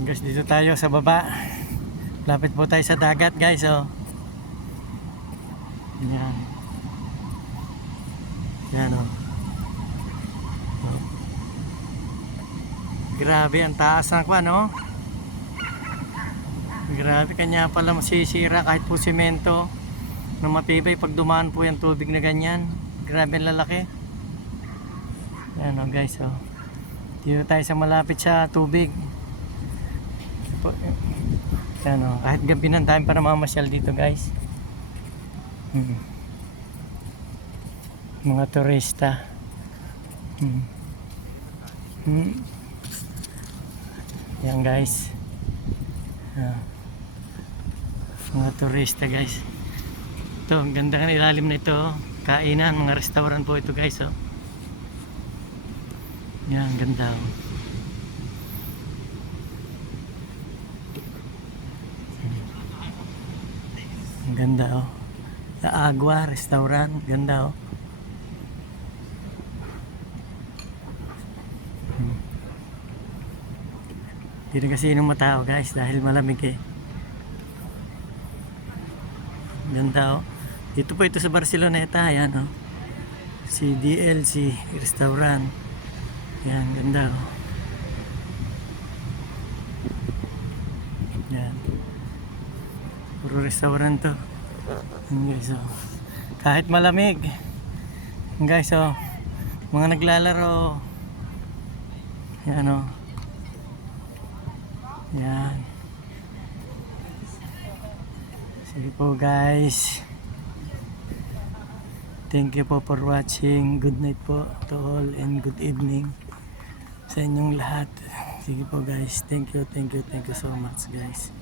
Guys, dito tayo sa baba. Lapit po tayo sa dagat, guys, oh. Yan. Yan, oh. Oh. Grabe, ang taas ng kwan, oh. Grabe, kanya pala masisira kahit po simento na matibay pag dumaan po yung tubig na ganyan. Grabe, ang lalaki. Yan, oh, guys, oh. Dito tayo sa malapit sa tubig. Yan, oh. Kahit gabi ng time para mamasyal dito, guys. Mga turista. Yan, guys. Mga turista, guys. Ito, ang ganda ng ilalim na ito. Kainan, mga restaurant po ito, guys, oh. Yan, ganda, oh. Ang ganda, oh. La Agua restaurant, ganda, oh. Hindi na kasi inom matao, guys, dahil malamig, eh. Ganda, oh. Dito po ito sa Barceloneta, ayan, oh. Si DLC restaurant. Yan, ganda, oh. Yan. Puro restaurant to. Yan, guys, oh. Kahit malamig. Yan, guys, oh. Mga naglalaro. Yan, oh. Yan. Sige po, guys. Thank you po for watching. Good night po to all and good evening sa inyong lahat. Sige po, guys. Thank you so much, guys.